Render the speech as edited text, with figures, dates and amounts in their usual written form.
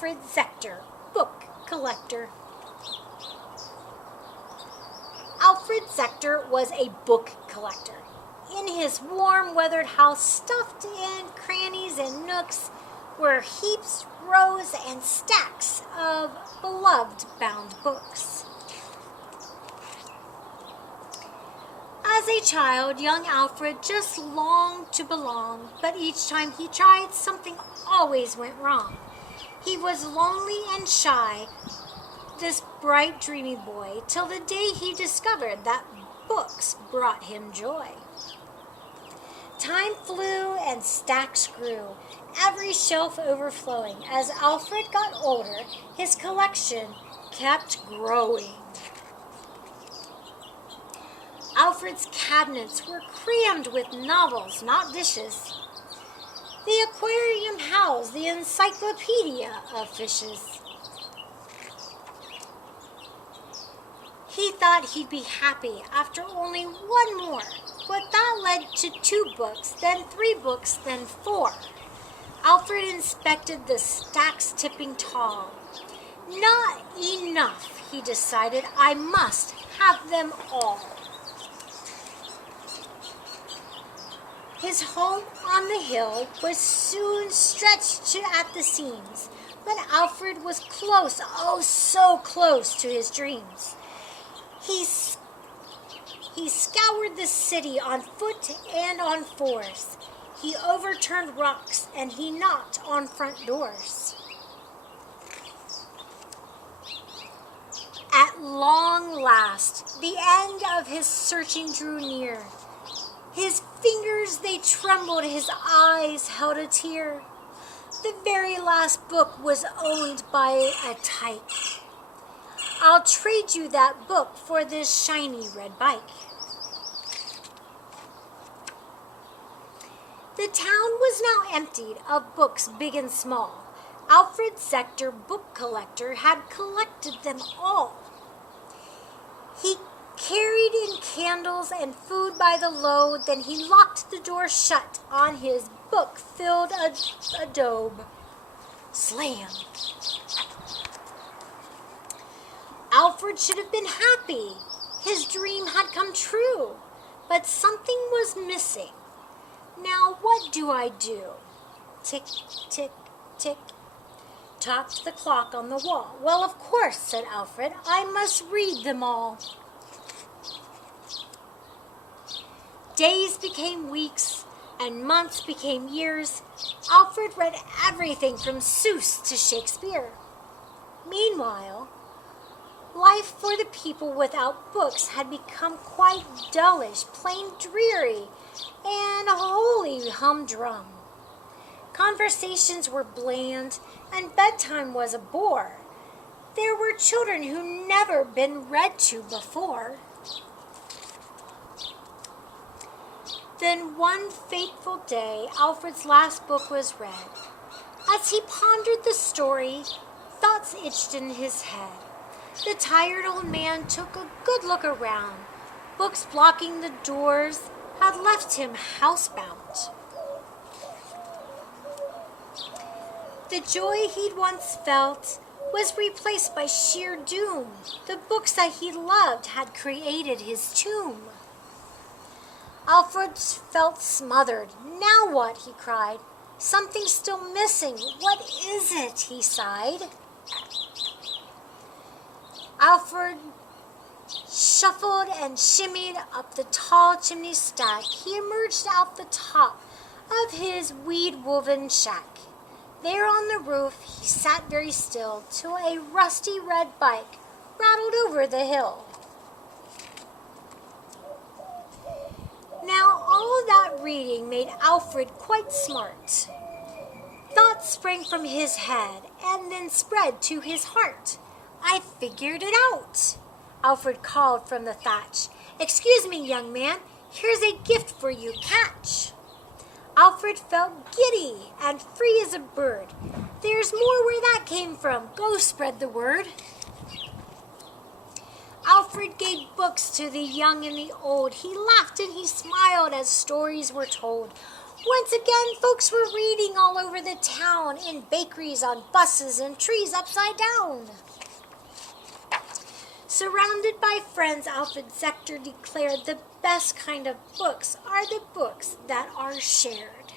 Alfred Zector, book collector. Alfred Zector was a book collector. In his warm, weathered house, stuffed in crannies and nooks, were heaps, rows, and stacks of beloved bound books. As a child, young Alfred just longed to belong, but each time he tried, something always went wrong. He was lonely and shy, this bright, dreamy boy, till the day he discovered that books brought him joy. Time flew and stacks grew, every shelf overflowing. As Alfred got older, his collection kept growing. Alfred's cabinets were crammed with novels, not dishes. The aquarium housed the encyclopedia of fishes. He thought he'd be happy after only one more, but that led to 2 books, then 3 books, then 4. Alfred inspected the stacks tipping tall. Not enough, he decided. I must have them all. His home on the hill was soon stretched at the seams, but Alfred was close, oh so close to his dreams. He scoured the city on foot and on fours. He overturned rocks and he knocked on front doors. At long last, the end of his searching drew near. His fingers, they trembled, his eyes held a tear. The very last book was owned by a tyke. I'll trade you that book for this shiny red bike. The town was now emptied of books big and small. Alfred Zector, book collector, had collected them all. He carried in candles and food by the load, then he locked the door shut on his book-filled adobe. Slam! Alfred should have been happy. His dream had come true, but something was missing. Now what do I do? Tick, tick, tick, talked the clock on the wall. Well, of course, said Alfred, I must read them all. Days became weeks, and months became years. Alfred read everything from Seuss to Shakespeare. Meanwhile, life for the people without books had become quite dullish, plain dreary, and wholly humdrum. Conversations were bland, and bedtime was a bore. There were children who never been read to before. Then one fateful day, Alfred's last book was read. As he pondered the story, thoughts itched in his head. The tired old man took a good look around. Books blocking the doors had left him housebound. The joy he'd once felt was replaced by sheer doom. The books that he loved had created his tomb. Alfred felt smothered. Now what? He cried. Something's still missing. What is it? He sighed. Alfred shuffled and shimmied up the tall chimney stack. He emerged out the top of his weed-woven shack. There on the roof he sat very still till a rusty red bike rattled over the hill. Now all that reading made Alfred quite smart. Thoughts sprang from his head and then spread to his heart. I figured it out, Alfred called from the thatch. Excuse me, young man, here's a gift for you, catch. Alfred felt giddy and free as a bird. There's more where that came from. Go spread the word. Alfred gave books to the young and the old. He laughed and he smiled as stories were told. Once again, folks were reading all over the town, in bakeries, on buses, and trees upside down. Surrounded by friends, Alfred Zector declared the best kind of books are the books that are shared.